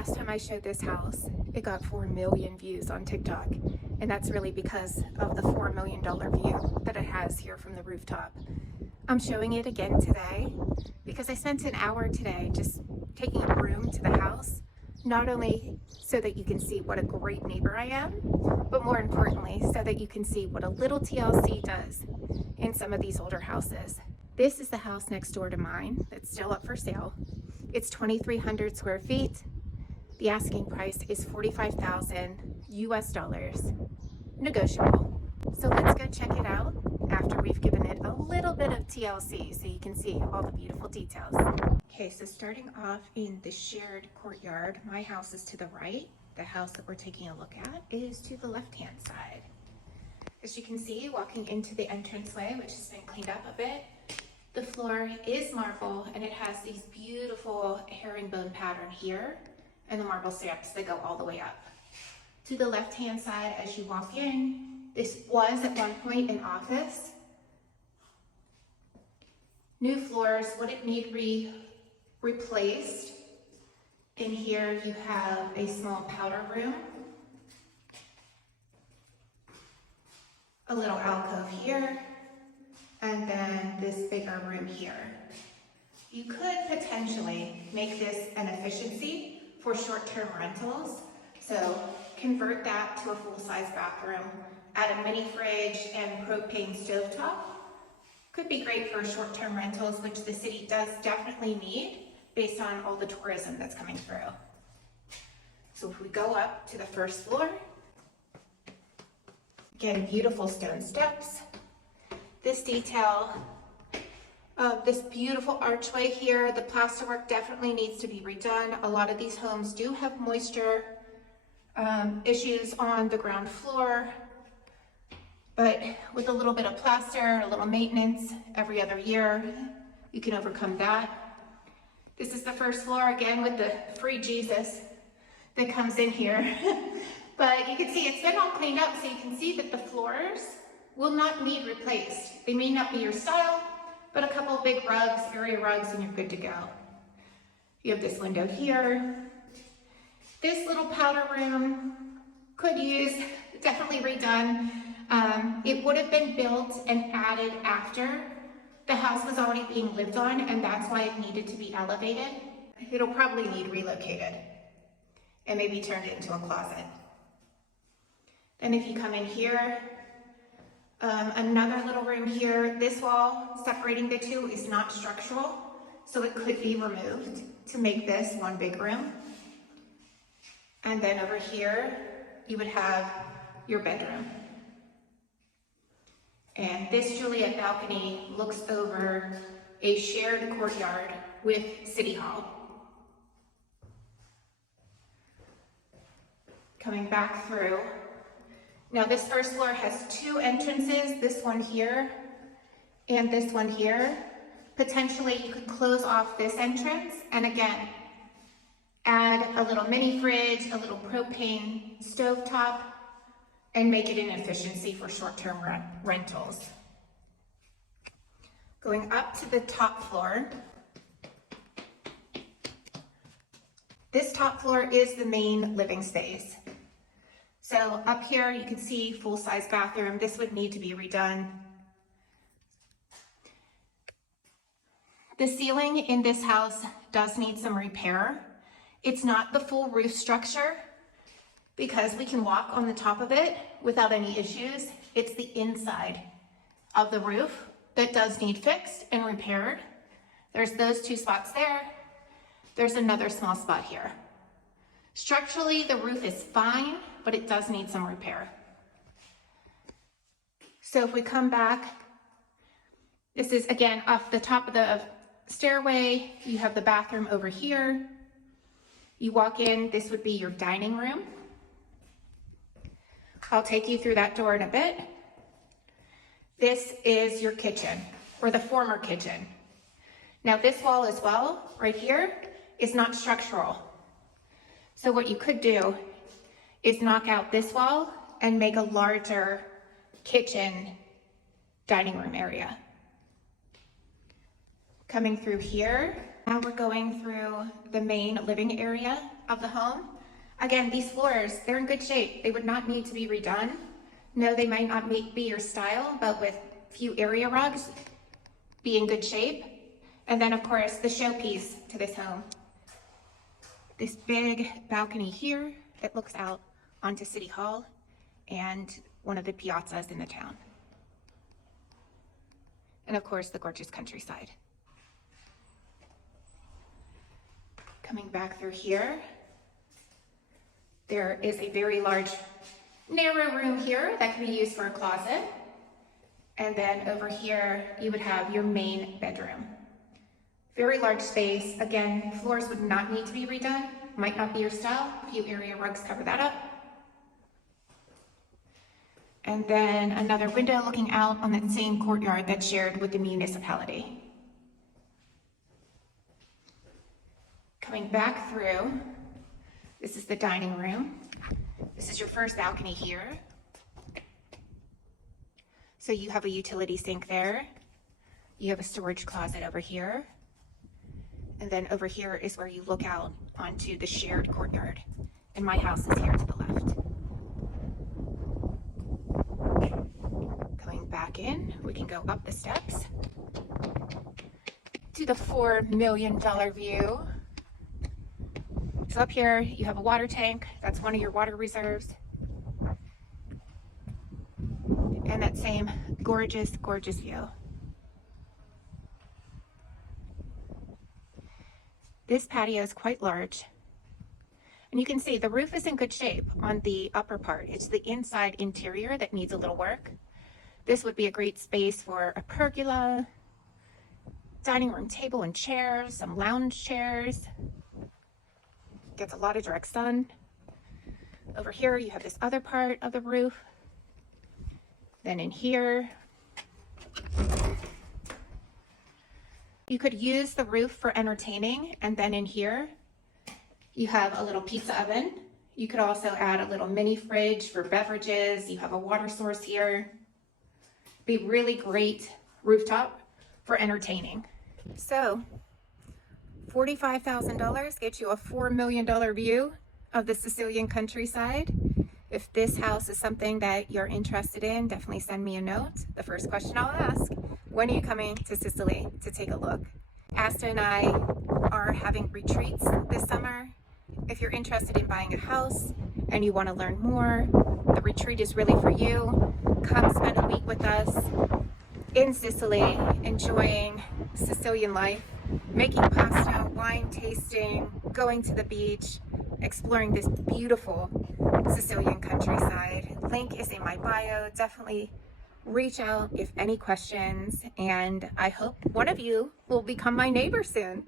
last time I showed this house, it got 4 million views on TikTok. And that's really because of the $4 million view that it has here from the rooftop. I'm showing it again today because I spent an hour today just taking a room to the house, not only so that you can see what a great neighbor I am, but more importantly, so that you can see what a little TLC does in some of these older houses. This is the house next door to mine that's still up for sale. It's 2,300 square feet. The asking price is $45,000 US dollars, negotiable. So let's go check it out after we've given it a little bit of TLC so you can see all the beautiful details. Okay, so starting off in the shared courtyard, my house is to the right. The house that we're taking a look at is to the left-hand side. As you can see, walking into the entranceway, which has been cleaned up a bit, the floor is marble and it has these beautiful herringbone pattern here and the marble steps that go all the way up. To the left-hand side, as you walk in, this was at one point an office. New floors wouldn't need replaced. In here, you have a small powder room, a little alcove here, and then this bigger room here. You could potentially make this an efficiency for short-term rentals. So convert that to a full-size bathroom, add a mini fridge and propane stovetop. Could be great for short-term rentals, which the city does definitely need based on all the tourism that's coming through. So if we go up to the first floor, again, beautiful stone steps. This detail of this beautiful archway here, the plasterwork definitely needs to be redone. A lot of these homes do have moisture issues on the ground floor, but with a little bit of plaster, a little maintenance every other year, you can overcome that. This is the first floor, again, with the free Jesus that comes in here. But you can see it's been all cleaned up, so you can see that the floors will not need replaced. They may not be your style, but a couple of big rugs, area rugs, and you're good to go. You have this window here. This little powder room could use, definitely redone. It would have been built and added after the house was already being lived on, and that's why it needed to be elevated. It'll probably need relocated and maybe turned into a closet. Then if you come in here, another little room here. This wall separating the two is not structural, so it could be removed to make this one big room. And then over here, you would have your bedroom. And this Juliet balcony looks over a shared courtyard with City Hall. Coming back through. Now this first floor has two entrances, this one here and this one here. Potentially you could close off this entrance and again, add a little mini fridge, a little propane stovetop, and make it an efficiency for short-term rentals. Going up to the top floor. This top floor is the main living space. So up here you can see full-size bathroom. This would need to be redone. The ceiling in this house does need some repair. It's not the full roof structure because we can walk on the top of it without any issues. It's the inside of the roof that does need fixed and repaired. There's those two spots there. There's another small spot here. Structurally, the roof is fine, but it does need some repair. So if we come back, this is again off the top of the stairway. You have the bathroom over here. You walk in, this would be your dining room. I'll take you through that door in a bit. This is your kitchen, or the former kitchen. Now this wall as well, right here, is not structural. So what you could do is knock out this wall and make a larger kitchen dining room area. Coming through here, now we're going through the main living area. of the home. Again, these floors, they're in good shape. They would not need to be redone. No, they might not be your style, but with few area rugs, be in good shape. And then of course, the showpiece to this home. This big balcony here that looks out onto City Hall and one of the piazzas in the town. And of course, the gorgeous countryside. Coming back through here, there is a very large, narrow room here that can be used for a closet. And then over here, you would have your main bedroom. Very large space. Again, floors would not need to be redone. Might not be your style. A few area rugs cover that up. And then another window looking out on that same courtyard that's shared with the municipality. Coming back through, this is the dining room. This is your first balcony here. So you have a utility sink there. You have a storage closet over here. And then over here is where you look out onto the shared courtyard. And my house is here to the left. Coming back in, we can go up the steps to the $4 million view. So up here, you have a water tank. That's one of your water reserves. And that same gorgeous, gorgeous view. This patio is quite large. And you can see the roof is in good shape on the upper part. It's the inside interior that needs a little work. This would be a great space for a pergola, dining room table and chairs, some lounge chairs. Gets a lot of direct sun. Over here, you have this other part of the roof. Then in here, you could use the roof for entertaining. And then in here, you have a little pizza oven. You could also add a little mini fridge for beverages. You have a water source here. Be really great rooftop for entertaining. So $45,000 gets you a $4 million view of the Sicilian countryside. If this house is something that you're interested in, definitely send me a note. The first question I'll ask, when are you coming to Sicily to take a look? Asta and I are having retreats this summer. If you're interested in buying a house and you want to learn more, the retreat is really for you. Come spend a week with us in Sicily, enjoying Sicilian life, making pasta, wine tasting, going to the beach, exploring this beautiful Sicilian countryside. Link is in my bio. Definitely reach out if any questions, and I hope one of you will become my neighbor soon.